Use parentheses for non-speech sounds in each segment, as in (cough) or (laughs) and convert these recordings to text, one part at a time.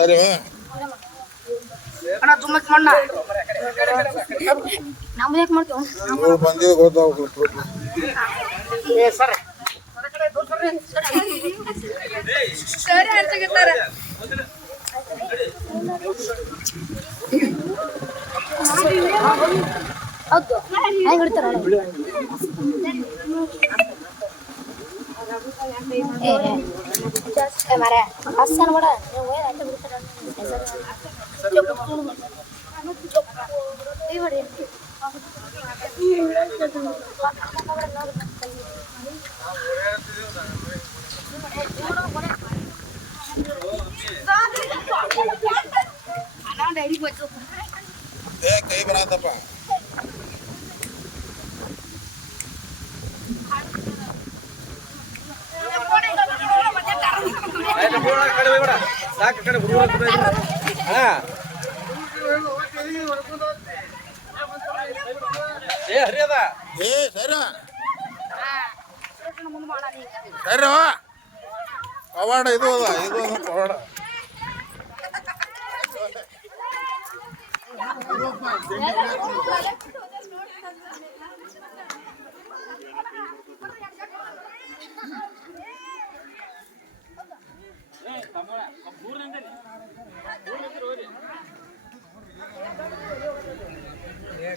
ಅರೆ ಅಣ್ಣ ತುಂಬಾ ನಾವು ಯಾಕೆ ಮಾಡ್ತೇವೆ ಸರ್ ಸರಿ ಹೇಳ್ತಾಗಿದ್ದಾರೆ ಹೌದು ಹೆಂಗ್ ಏ ಏ ಮರ ಅಸ್ಸಾನ ಬೇಡ ನೀವು ಏನು ಅಂತ ಬಿಡ್ತಾರ ಡೈರಿ ಹಾ ಏ ಬರತ್ತಪ್ಪ ಏ ಸರ. ಸರ ಪವಾಡ ಇದು ಅದ ಇದು ಅದ ಪವಾಡ. ಯಾವ (laughs) ಹಿಡಿಬೋದು ಇದು ಅಣ್ಣ ಇದರಲ್ರಿ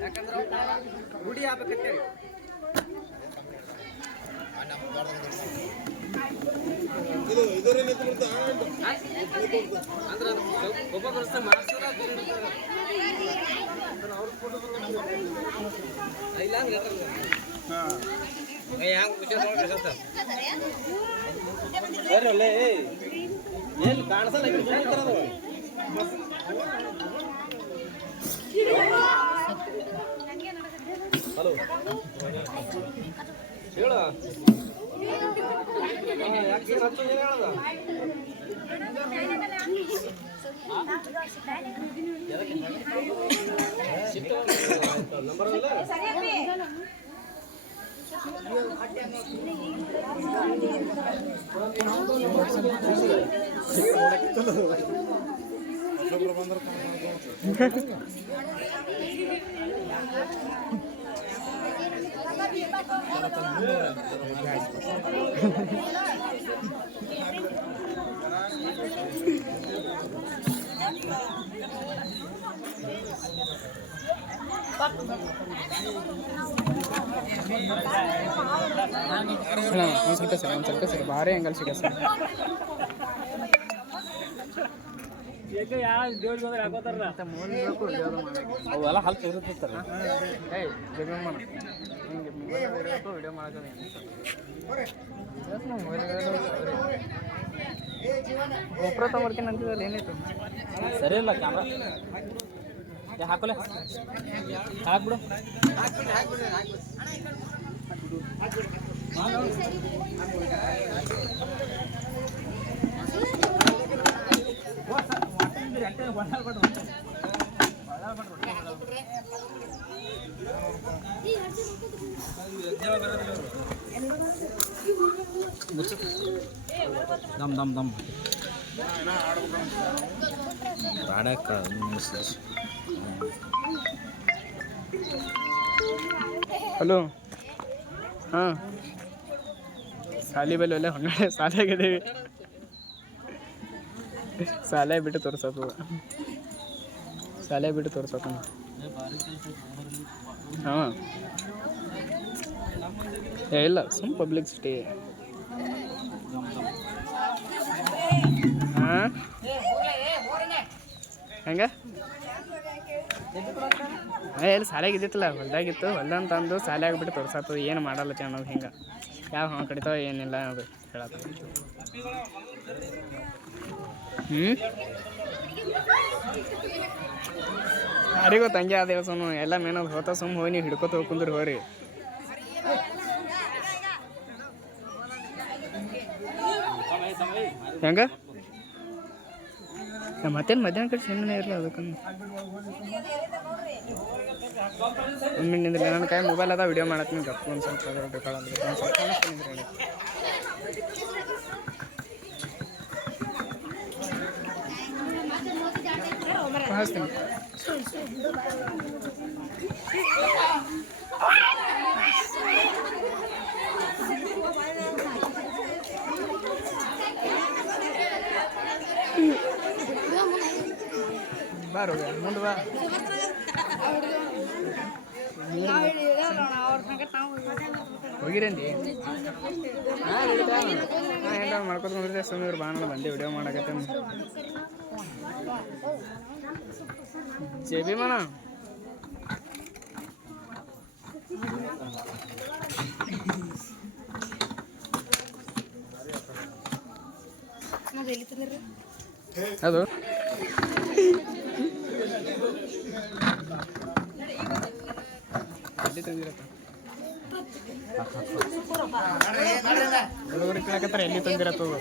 ಯಾಕಂದ್ರೆ ರೂಢಿ ಮಾಡಿ ಇದು ಇದರ ಗುಡಿ ಬಿಡ್ತಾ ಅಂದ್ರೆ ಅದು ಒಬ್ಬ ವರ್ಷ ಮಾಡಿಸಿದ್ರೆ ಇಲ್ಲ ಅಂದ್ರೆ ಹಲೋ. ಹೇಳ. ಯಾಕೆ ಏನ್ ಹಚ್ಚೋದು ಏನ್ ಹೇಳೋದು? ನಂಬರ್ ಇಲ್ಲ ಅಣ್ಣ ಒಂದು ಸ್ವಲ್ಪ ಸರ್ ಒಂದು ಸ್ವಲ್ಪ ಸರ್ ಭಾರಿ ಆ್ಯಂಗಲ್ ಸಿಗ ಸರ್ ಅವೆಲ್ಲ ಹಲ್ಲು ತೆಗೆದಿರ್ತಾರೆ ಏಯ್ ಜಗಳ ಮಾಡ ಹಿಂಗೆ ಮೊಬೈಲ್ ಇರಬೇಕು ವಿಡಿಯೋ ಮಾಡೋದು ಒಬ್ಬರ ತೊಗೊಂಬರ್ತೀನಿ ಅಂತಿದ್ರಲ್ಲಿ ಏನಾಯ್ತು ಸರಿ ಇಲ್ಲ ಕ್ಯಾಮ್ರಾ ಏ ಹಾಕೋಲೆ ಹಾಕ್ಬಿಡು ದಮ್ ದಮ್ ದಮ್. ಆಡಕ್ಕ ಹಲೋ ಹಾಂ. ಸಾಲಿ ಬಲ್ಲಿ ಒಳ್ಳೆ ಹೊಂಗಡೆ ಸಾಲಾಗಿದ್ದೀವಿ ಸಾಲೆ ಬಿಟ್ಟು ತೋರ್ಸೋದು. ಸಾಲೆ ಬಿಟ್ಟು ತೋರ್ಸೋದು. ಹಾಂ. ಇಲ್ಲ, ಸುಮ್ ಪಬ್ಲಿಕ್ ಸಿಟಿ ಹಾಂ. ಹೆಂಗ? ಏ ಎಲ್ಲಿ ಸಾಲಾಗ ಇದ್ದಿತ್ತಲ್ಲ, ಹೊಲ್ದಾಗಿತ್ತು. ಹೊಲ್ದಾಗ ತಂದು ಸಾಲೆ ಬಿಟ್ಟು ತೋರ್ಸಾತು. ಏನು ಮಾಡಲ್ಲ ಅನ್ನೋದು ಹಿಂಗೆ. ಯಾವ ಹಾಂ ಕಡಿತಾವ ಏನಿಲ್ಲ ಅದು ಹೇಳತ್ತ ಹ್ಞೂ ಯಾರಿಗೂ ತಂಗಿ ಆದ ಸುಮ್ಮನೆ ಎಲ್ಲ ಮೇನದು ಹೋತ ಸುಮ್ ಹೋಗಿ ನೀವು ಹಿಡ್ಕೊತ ಹೋಗ್ಕುಂದ್ರೆ ಹೋರಿ. ಹೆಂಗ? ಮತ್ತೇನು ಮಧ್ಯಾಹ್ನ ಕಡೆ ಸಣ್ಣನೇ ಇರಲ್ಲ ಅದಕ್ಕೆ ಒಂದು ಮಿನಿಟ್ ನನ್ನ ಕೈ ಮೊಬೈಲ್ ಅದ ವಿಡಿಯೋ ಮಾಡತ್ತೀನಿ. ಗಪ್ಪ ಒಂದು ಸ್ವಲ್ಪ ಬೇಕಾಗಲ್ಲ ಒಂದು. ಕಳಿಸ್ತೀನಿ ಬಾರು ಮುಂದೆ ಬಾ ಹೋಗಿರೇನ್ರಿ ಹಾಂ ಎಲ್ಲ ಮಾಡ್ಕೊತ ಬಂದಿದ್ದೆ ಸುಮ್ಮನೆ ಬಾಣ ಬಂದೆ ವಿಡಿಯೋ ಮಾಡಕತ್ತೆ ಜೆ ಬಿ ಮಣ ಅದು ಹುಡುಗರು ಕೇಳಕತ್ತಾರ ಎಲ್ಲಿ ತಂದಿರತ್ತ ಅದು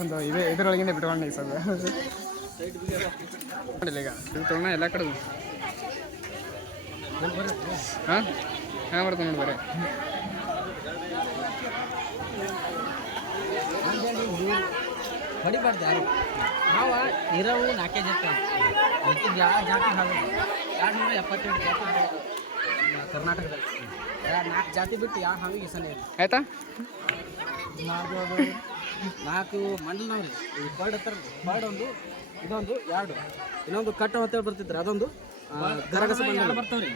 ಒಂದು ಇದೆ ಇದ್ರೊಳಗಿಂದ ಬಿಟ್ಕೊಂಡು ಈಗ ಸದ ನೋಡಿಲ್ಲ ಈಗ ಇದು ತೊಗೊಂಡ ಎಲ್ಲ ಕಡೆ ಹಾಂ ಹಾಂ ಬರ್ತಾನೆ ನೋಡಿ ಬರೀ ಹೊಡಿಬಾರ್ದು ಯಾರು? ಆವ ಇರೋವು ನಾಲ್ಕೇ ಜಾತಿ ಮಿಕ್ಕಿದ ಯಾವ ಜಾತಿ ಹಾವು? ಎರಡು ನೂರ ಎಪ್ಪತ್ತೆರಡು ಜಾತಿ ನಮ್ಮ ಕರ್ನಾಟಕದಲ್ಲಿ. ಯಾ- ನಾಲ್ಕು ಜಾತಿ ಬಿಟ್ಟು ಯಾವ ಹಾಗೆ ಹೆಸರೇ ಇಲ್ಲ. ಆಯ್ತಾ? ನಾಲ್ಕು ಮಂಡಲ್ನವ್ರಿ ಈ ಬರ್ಡ್ ಹತ್ರ ಬರ್ಡ್ ಒಂದು ಇದೊಂದು ಎರಡು. ಇನ್ನೊಂದು ಕಟ್ಟು ಅಂತೇಳಿ ಬರ್ತಿದ್ರು ಅದೊಂದು ಗರಗಸ ಬರ್ತಾವ್ರಿ?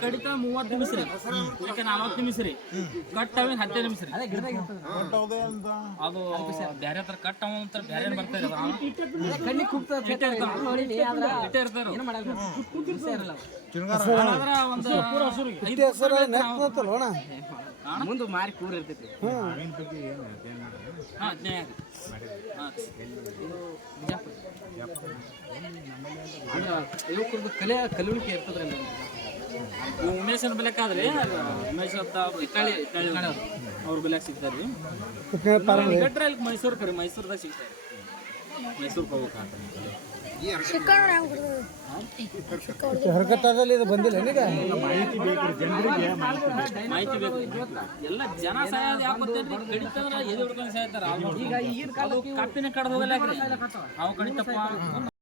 ಕಡಿತ ಮೂವತ್ತು ನಿಮಿಷ ರೀ. ಇದಕ್ಕೆ ನಲವತ್ತು ನಿಮಿಷ ರೀ? ಕಟ್ ಅವ ಹದಿನೈದು ನಿಮಿಷ ರೀ. ಅದೇ ಬ್ಯಾರೆ ತರ ಕಟ್ ಅವ ಅಂತ ಬ್ಯಾರೆ ಬರ್ತಾರೆ ಕಣ್ಣಿಗೆ ಕುಗ್ತದೆ ಮಾರಿ ಇರ್ತಾವ. ನೋಡಿನಿ ಆದ್ರೆ ಇಟ್ಟೆ ಇರ್ತಾರ ಏನು ಮಾಡಲ್ಲ ವಿಷಯ ಇರಲ್ಲ ಅವು. ಆದ್ರ ಒಂದು ಐದು ಮುಂದೆ ಮಾರಿ ಕೂರ್ ಇರ್ತೈತಿ ಹಾ, ಹದಿನೈದು. ಹಾ. ಬಿಜಾಪುರ ಯುವಕರದ್ದು ಕಲೆ ಕಲುವಿಕೆ ಇರ್ತದ್ರಿ ಅಲ್ಲಿ. ಉಮೇಶನ ಬೆಲೆಕಾದ್ರಿ ಉಮೇಶ್ ಅಂತ ಇಟ್ಟಾಳಿ ಇಟ್ಟಾಳಿ ಅವ್ರ. ಬೆಲೆಕ್ ಸಿಗ್ತಾರ್ರಿ ಬಿಟ್ರೆ ಅಲ್ಲಿ ಮೈಸೂರು ಕರಿ ಮೈಸೂರ್ದಾಗ ಸಿಗ್ತಾರೆ ಮೈಸೂರ್ಗೆ ಇದು ಬಂದಿಲ್ಲ ಹೆಂಗ್ ಮಾಹಿತಿ ಬೇಕು ಎಲ್ಲ ಜನ ಸಾಯೋದು ಯಾಕೆ ಗೊತ್ತೇನ್ರಿ ಕಡಿತಂದ್ರ ಎದೆ ಹಿಡ್ಕೊಂಡು ಸಾಯ್ತಾರ ಈಗ ಕಪ್ಪಿನ ಕಡ್ದು ಹೋಗಲ್ಲ ಅವು ಕಡಿತಪ್ಪ.